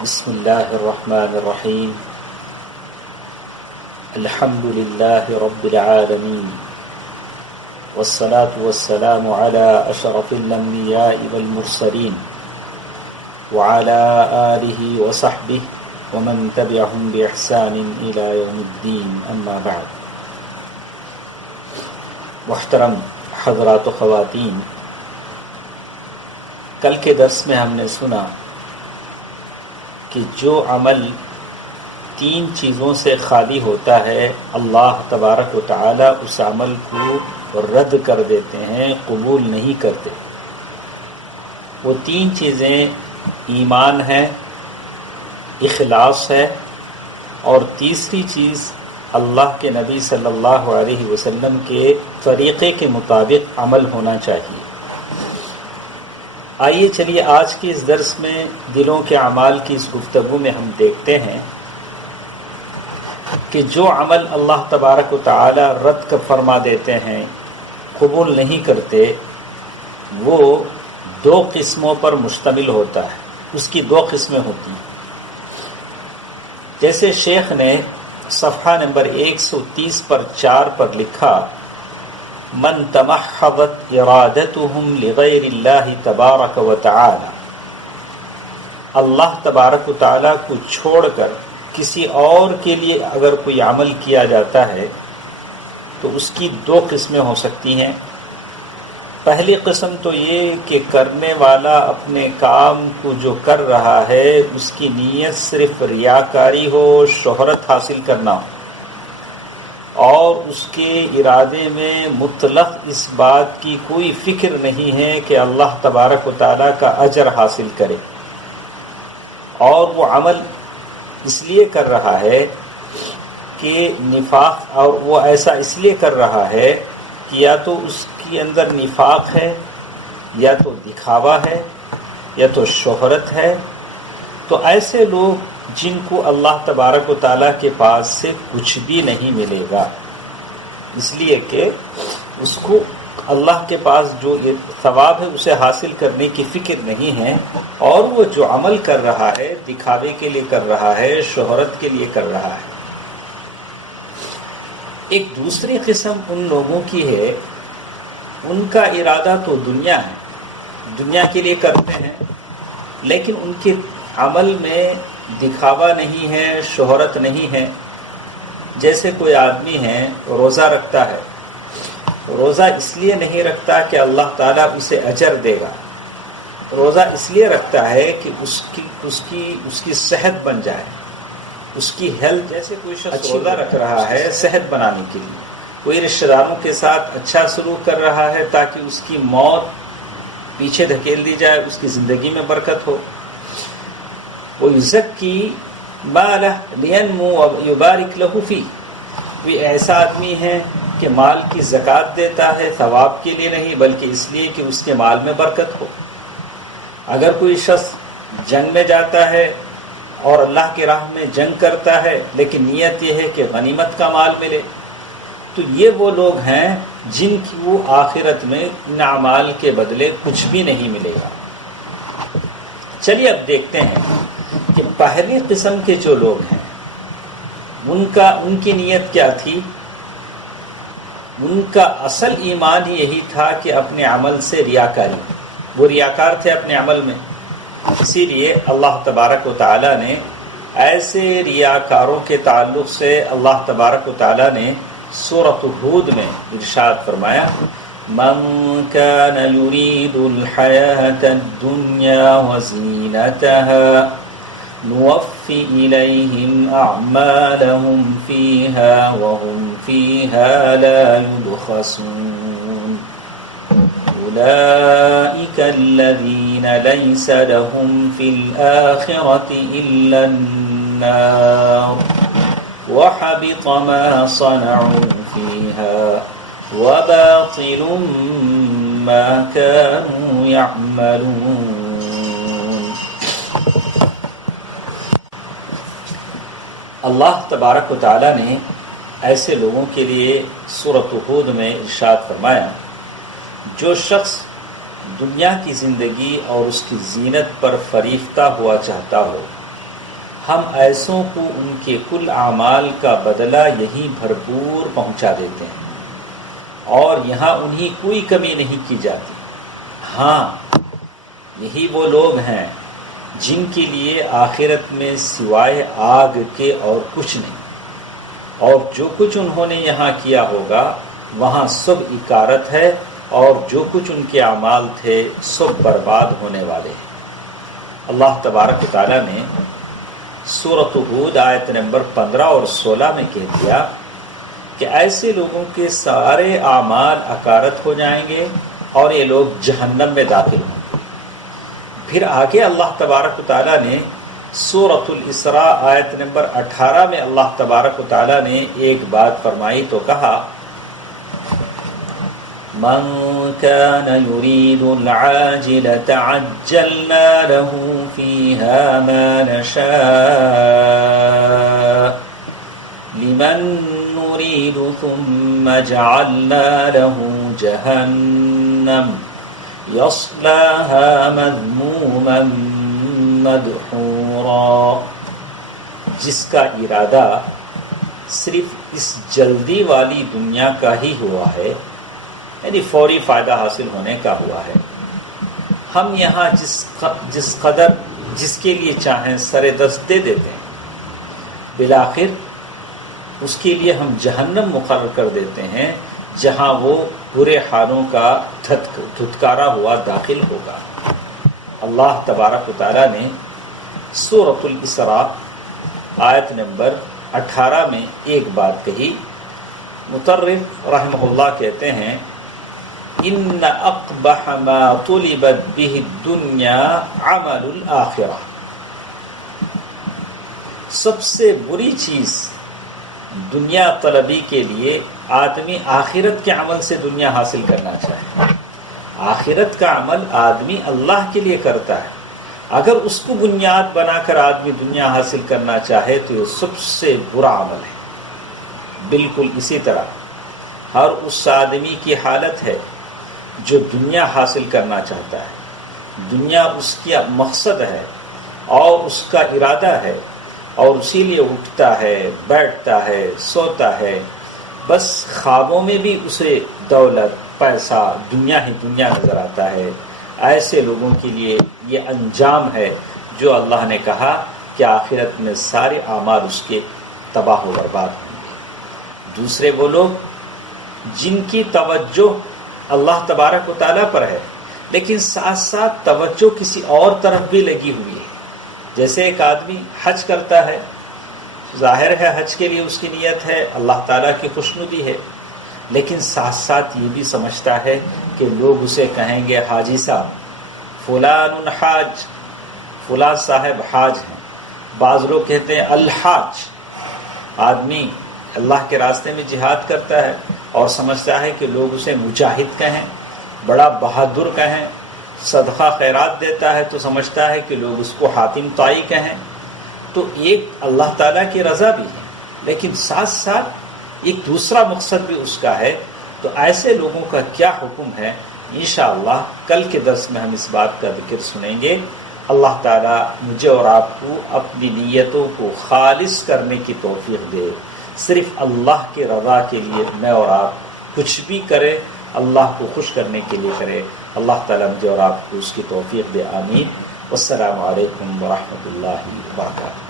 بسم اللہ الرحمن الرحیم الحمد للہ رب العالمین والصلاة والسلام على اشرف الانبیاء والمرسلین وعلى آلہ وصحبہ ومن تبعهم بإحسان الى یوم الدین اما بعد۔ محترم حضرات و خواتین، کل کے درس میں ہم نے سنا کہ جو عمل تین چیزوں سے خالی ہوتا ہے اللہ تبارک و تعالی اس عمل کو رد کر دیتے ہیں، قبول نہیں کرتے۔ وہ تین چیزیں ایمان ہے، اخلاص ہے، اور تیسری چیز اللہ کے نبی صلی اللہ علیہ وسلم کے طریقے کے مطابق عمل ہونا چاہیے۔ آئیے چلیے آج کے اس درس میں دلوں کے اعمال کی اس گفتگو میں ہم دیکھتے ہیں کہ جو عمل اللہ تبارک و تعالی رد فرما دیتے ہیں، قبول نہیں کرتے، وہ دو قسموں پر مشتمل ہوتا ہے۔ اس کی دو قسمیں ہوتی ہیں۔ جیسے شیخ نے صفحہ نمبر 130 پر 4 پر لکھا، من تمحضت ارادتهم لغیر اللہ تبارک و تعالی، اللہ تبارک و تعالی کو چھوڑ کر کسی اور کے لیے اگر کوئی عمل کیا جاتا ہے تو اس کی دو قسمیں ہو سکتی ہیں۔ پہلی قسم تو یہ کہ کرنے والا اپنے کام کو جو کر رہا ہے اس کی نیت صرف ریاکاری ہو، شہرت حاصل کرنا ہو، اور اس کے ارادے میں مطلق اس بات کی کوئی فکر نہیں ہے کہ اللہ تبارک و تعالیٰ کا اجر حاصل کرے، اور وہ عمل اس لیے کر رہا ہے کہ نفاق، اور وہ ایسا اس لیے کر رہا ہے کہ یا تو اس کے اندر نفاق ہے، یا تو دکھاوا ہے، یا تو شہرت ہے۔ تو ایسے لوگ جن کو اللہ تبارک و تعالیٰ کے پاس سے کچھ بھی نہیں ملے گا، اس لیے کہ اس کو اللہ کے پاس جو ثواب ہے اسے حاصل کرنے کی فکر نہیں ہے، اور وہ جو عمل کر رہا ہے دکھاوے کے لیے کر رہا ہے، شہرت کے لیے کر رہا ہے۔ ایک دوسری قسم ان لوگوں کی ہے، ان کا ارادہ تو دنیا ہے، دنیا کے لیے کرتے ہیں، لیکن ان کے عمل میں دکھاوا نہیں ہے، شہرت نہیں ہے۔ جیسے کوئی آدمی ہے روزہ رکھتا ہے، روزہ اس لیے نہیں رکھتا کہ اللہ تعالیٰ اسے اجر دے گا، روزہ اس لیے رکھتا ہے کہ اس کی صحت بن جائے، اس کی ہیلتھ۔ جیسے کوئی شخص روزہ رکھ رہا ہے صحت بنانے کے لیے، کوئی رشتہ داروں کے ساتھ اچھا سلوک کر رہا ہے تاکہ اس کی موت پیچھے دھکیل دی جائے، اس کی زندگی میں برکت ہو۔ وَيُزَكِّي مَالَهُ لِيَنْمُوَ وَيُبَارِكْ لَهُ فِيهِ، کوئی ایسا آدمی ہے کہ مال کی زکوٰۃ دیتا ہے ثواب کے لیے نہیں بلکہ اس لیے کہ اس کے مال میں برکت ہو۔ اگر کوئی شخص جنگ میں جاتا ہے اور اللہ کی راہ میں جنگ کرتا ہے لیکن نیت یہ ہے کہ غنیمت کا مال ملے، تو یہ وہ لوگ ہیں جن کی وہ آخرت میں ان اعمال کے بدلے کچھ بھی نہیں ملے گا۔ چلیے اب دیکھتے ہیں کہ پہلی قسم کے جو لوگ ہیں ان کی نیت کیا تھی۔ ان کا اصل ایمان یہی تھا کہ اپنے عمل سے ریاکاری، وہ ریاکار تھے اپنے عمل میں، اسی لیے اللہ تبارک و تعالی نے ایسے ریاکاروں کے تعلق سے اللہ تبارک و تعالی نے سورۃ ہود میں ارشاد فرمایا، من كان يريد الحياة الدنيا وزينتها نوفي إليهم أعمالهم فيها وهم فيها لا يبخسون أولئك الذين ليس لهم في الآخرة إلا النار وحبط ما صنعوا فيها وباطل ما كانوا يعملون۔ اللہ تبارک و تعالی نے ایسے لوگوں کے لیے سورۃ ہود میں ارشاد فرمایا، جو شخص دنیا کی زندگی اور اس کی زینت پر فریفتہ ہوا چاہتا ہو ہم ایسوں کو ان کے کل اعمال کا بدلہ یہی بھرپور پہنچا دیتے ہیں اور یہاں انہیں کوئی کمی نہیں کی جاتی۔ ہاں، یہی وہ لوگ ہیں جن کے لیے آخرت میں سوائے آگ کے اور کچھ نہیں، اور جو کچھ انہوں نے یہاں کیا ہوگا وہاں سب اکارت ہے، اور جو کچھ ان کے اعمال تھے سب برباد ہونے والے ہیں۔ اللہ تبارک و تعالیٰ نے سورۃ ہود آیت نمبر 15 اور 16 میں کہہ دیا کہ ایسے لوگوں کے سارے اعمال اکارت ہو جائیں گے اور یہ لوگ جہنم میں داخل ہوں گے۔ پھر آگے اللہ تبارک و تعالیٰ نے سورۃ الاسراء آیت نمبر 18 میں اللہ تبارک و تعالیٰ نے ایک بات فرمائی تو کہا من كان يريد العاجلة عجلنا له فيها ما نشاء لمن نريد ثم جعلنا له جهنم يصلاها مذموما مدحورا۔ جس کا ارادہ صرف اس جلدی والی دنیا کا ہی ہوا ہے، یعنی فوری فائدہ حاصل ہونے کا ہوا ہے، ہم یہاں جس قدر جس کے لیے چاہیں سر دست دے دیتے ہیں، بالآخر اس کے لیے ہم جہنم مقرر کر دیتے ہیں جہاں وہ برے حالوں کا دھتکارا ہوا داخل ہوگا۔ اللہ تبارک و تعالیٰ نے سورۃ الاسراء آیت نمبر 18 میں ایک بات کہی۔ مطرف رحمہ اللہ کہتے ہیں ان اقبح ما طلبت به الدنیا عمل الآخرہ، سب سے بری چیز دنیا طلبی کے لیے آدمی آخرت کے عمل سے دنیا حاصل کرنا چاہے۔ آخرت کا عمل آدمی اللہ کے لیے کرتا ہے، اگر اس کو بنیاد بنا کر آدمی دنیا حاصل کرنا چاہے تو یہ سب سے برا عمل ہے۔ بالکل اسی طرح ہر اس آدمی کی حالت ہے جو دنیا حاصل کرنا چاہتا ہے، دنیا اس کا مقصد ہے اور اس کا ارادہ ہے، اور اسی لیے اٹھتا ہے، بیٹھتا ہے، سوتا ہے، بس خوابوں میں بھی اسے دولت، پیسہ، دنیا ہی دنیا نظر آتا ہے۔ ایسے لوگوں کے لیے یہ انجام ہے جو اللہ نے کہا کہ آخرت میں سارے اعمال اس کے تباہ و برباد ہوں گے۔ دوسرے وہ لوگ جن کی توجہ اللہ تبارک و تعالیٰ پر ہے لیکن ساتھ ساتھ توجہ کسی اور طرف بھی لگی ہوئی ہے، جیسے ایک آدمی حج کرتا ہے، ظاہر ہے حج کے لیے اس کی نیت ہے، اللہ تعالیٰ کی خوشنودی ہے، لیکن ساتھ ساتھ یہ بھی سمجھتا ہے کہ لوگ اسے کہیں گے حاجی صاحب فلان حاج، فلاں صاحب حاج ہیں۔ بعض لوگ کہتے ہیں الحاج، آدمی اللہ کے راستے میں جہاد کرتا ہے اور سمجھتا ہے کہ لوگ اسے مجاہد کہیں، بڑا بہادر کہیں، صدقہ خیرات دیتا ہے تو سمجھتا ہے کہ لوگ اس کو حاتم طائی کہیں۔ تو ایک اللہ تعالیٰ کی رضا بھی ہے لیکن ساتھ ساتھ ایک دوسرا مقصد بھی اس کا ہے۔ تو ایسے لوگوں کا کیا حکم ہے، انشاءاللہ کل کے درس میں ہم اس بات کا ذکر سنیں گے۔ اللہ تعالیٰ مجھے اور آپ کو اپنی نیتوں کو خالص کرنے کی توفیق دے، صرف اللہ کی رضا کے لیے میں اور آپ کچھ بھی کرے اللہ کو خوش کرنے کے لیے کرے۔ اللہ تعالیٰ مجھے اور آپ کو اس کی توفیق دے، آمین۔ والسلام علیکم ورحمۃ اللہ وبرکاتہ۔